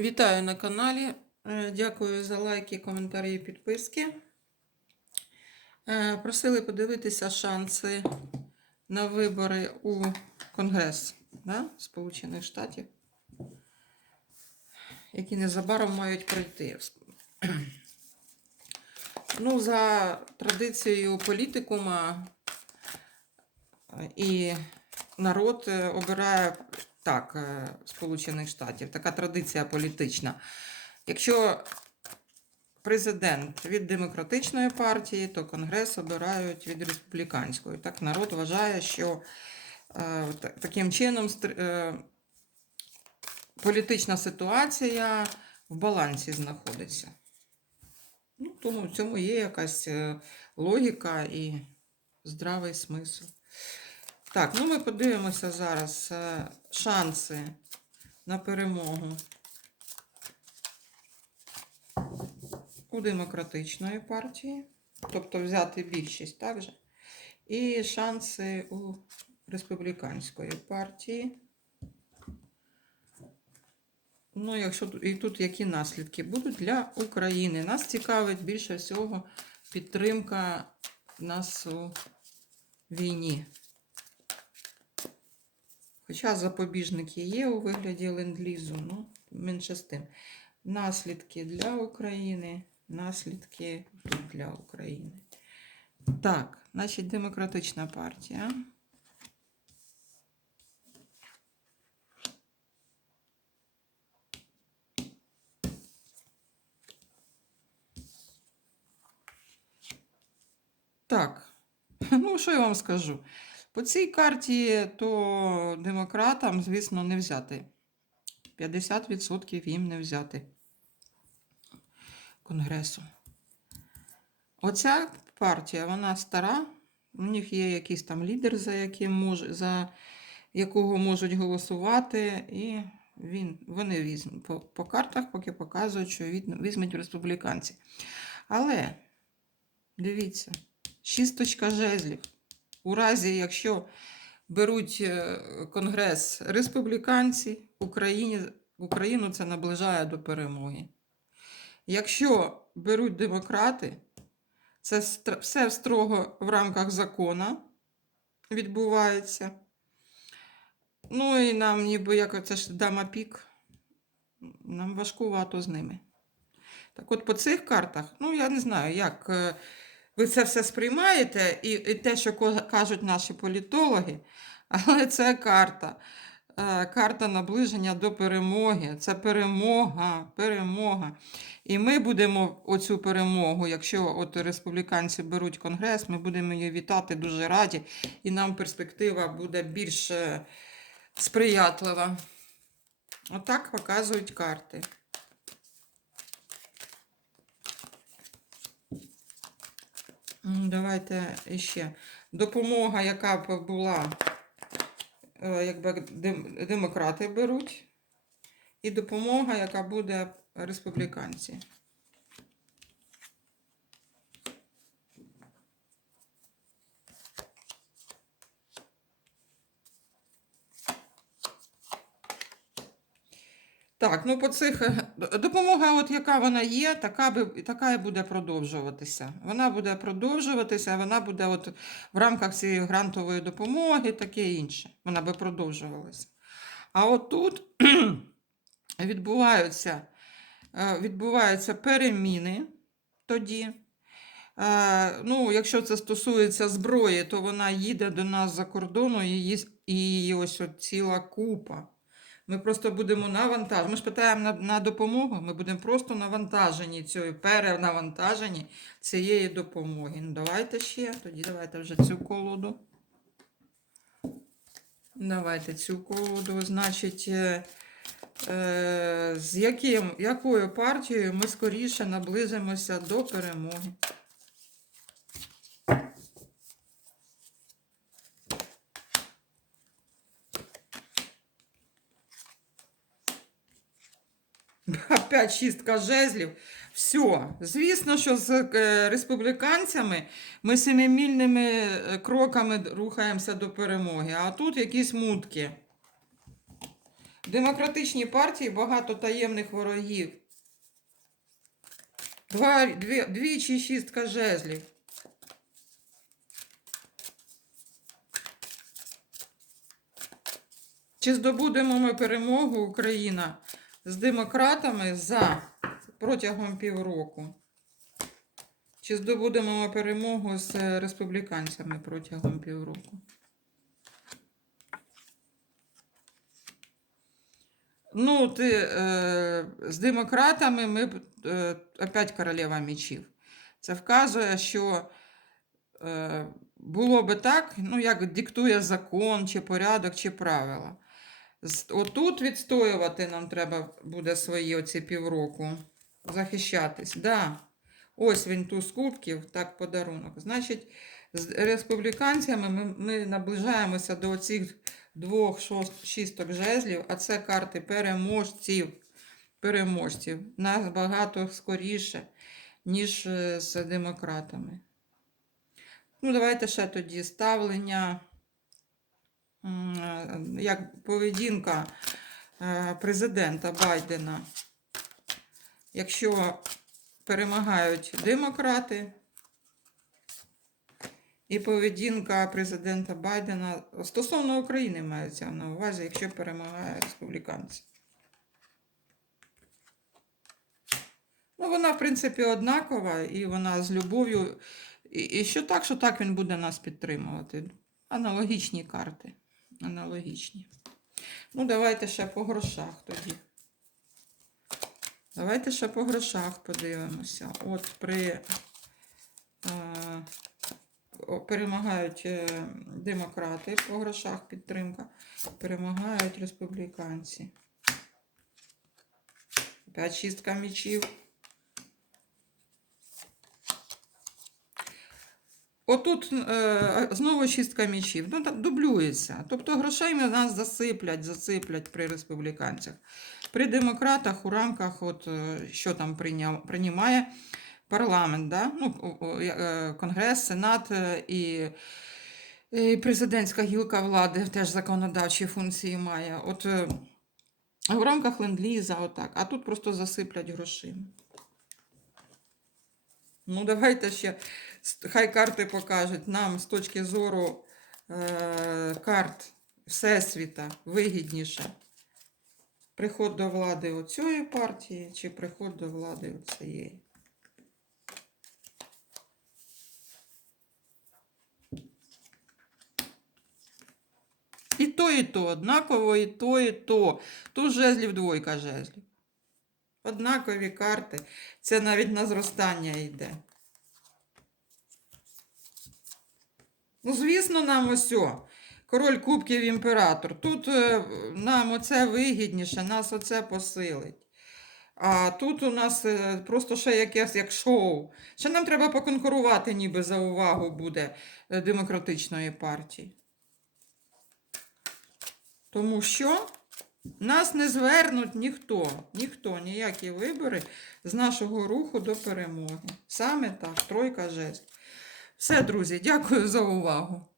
Вітаю на каналі. Е, Дякую за лайки, коментарі і підписки. Е, Просили подивитися шанси на вибори у Конгрес да, Сполучених Штатів, які незабаром мають пройти. Ну, за традицією політикума е, і народ обирає так е, Сполучених Штатів. Така традиція політична. Якщо президент від демократичної партії, то Конгрес обирають від республіканської. Так народ вважає, що е, таким чином е, політична ситуація в балансі знаходиться. Ну, тому в цьому є якась логіка і здравий смисл. Так, ну ми подивимося зараз е, шанси на перемогу у демократичної партії, тобто взяти більшість також, і шанси у республіканської партії. Ну, якщо і тут які наслідки будуть для України. Нас цікавить більше всього підтримка нас у війні. Хоча запобіжники є у вигляді ленд-лізу, ну, менше з тим. Наслідки для України, наслідки для України. Так, значить, демократична партія. Так, ну що я вам скажу? По цій карті то демократам, звісно, не взяти. 50% їм не взяти Конгресу. Оця партія, вона стара. У них є якийсь там лідер, за, яким мож, за якого можуть голосувати, і він, вони візьмуть по, по картах, поки показують, що від- візьмуть республіканці. Але дивіться, шісточка жезлів. У разі, якщо беруть е, Конгрес республіканці, Україні, Україну це наближає до перемоги. Якщо беруть демократи, це все строго в рамках закона відбувається. Ну і нам ніби як це ж дама пік, нам важкувато з ними. Так от по цих картах, ну я не знаю, як е, ви це все сприймаєте, і, і те, що кажуть наші політологи, але це карта. е, Карта наближення до перемоги. Це перемога, перемога. І ми будемо оцю перемогу, якщо от республіканці беруть конгрес, ми будемо її вітати дуже раді, і нам перспектива буде більш е, сприятлива. Отак показують карти. Давайте ще. Допомога, яка б була, е, якби демократи беруть, і допомога, яка буде республіканці. Так, ну по цих е, допомога, от яка вона є, така би така і буде продовжуватися. Вона буде продовжуватися, вона буде от в рамках цієї грантової допомоги, таке інше. Вона би продовжувалася. А от тут відбуваються, е, відбуваються переміни тоді. Е, Ну, якщо це стосується зброї, то вона їде до нас за кордону і її, і ось от ціла купа. Ми просто будемо навантажені. Ми ж питаємо на, на допомогу, ми будемо просто навантажені цією, перенавантажені цієї допомоги. Ну, давайте ще, тоді давайте вже цю колоду. Давайте цю колоду. Значить, е, е, з яким, якою партією ми скоріше наблизимося до перемоги? Опять шістка жезлів. Все. Звісно, що з е, республіканцями ми семимільними е, кроками рухаємося до перемоги. А тут якісь мутки. В демократичній партії багато таємних ворогів. Два, дві, двічі шістка жезлів. Чи здобудемо ми перемогу Україна з демократами за протягом півроку? Чи здобудемо ми перемогу з республіканцями протягом півроку? Ну, ти е, з демократами ми е, опять королева мечів. Це вказує, що е, було би так, ну, як диктує закон, чи порядок, чи правила. З- Отут відстоювати нам треба буде свої оці півроку, захищатись. Да. Ось він туз кубків, так подарунок. Значить, з республіканцями ми, ми наближаємося до цих двох шост, шісток жезлів, а це карти переможців. Переможців набагато скоріше, ніж е, з демократами. Ну, давайте ще тоді ставлення, як поведінка е, президента Байдена. Якщо перемагають демократи, і поведінка президента Байдена стосовно України мається на увазі, якщо перемагає республіканці. Ну, вона, в принципі, однакова, і вона з любов'ю. І, і що так, що так він буде нас підтримувати. Аналогічні карти. Аналогічні. Ну, давайте ще по грошах тоді. Давайте ще по грошах подивимося. От при е, перемагають е, демократи по грошах підтримка, перемагають республіканці. Опять шістка мічів. Отут е, знову шістка мічів. Ну, дублюється. Тобто грошей нас засиплять, засиплять при республіканцях. При демократах у рамках, от, е, що там прийняв, приймає парламент, да? ну, е, Конгрес, Сенат е, і, і президентська гілка влади теж законодавчі функції має. От в рамках ленд-ліза, отак. А тут просто засиплять грошима. Ну, давайте ще хай карти покажуть нам з точки зору е, карт Всесвіта вигідніше. Приход до влади оцієї партії чи приход до влади оцієї. І то, і то, однаково, і то, і то. Тут жезлів двойка жезлів. Однакові карти. Це навіть на зростання йде. Ну, звісно, нам ось король кубків імператор. Тут е, нам оце вигідніше, нас оце посилить. А тут у нас е, просто ще якесь як шоу. Ще нам треба поконкурувати, ніби за увагу буде е, демократичної партії. Тому що нас не звернуть ніхто, ніхто, ніякі вибори з нашого руху до перемоги. Саме так, тройка жест. Все, друзі, дякую за увагу.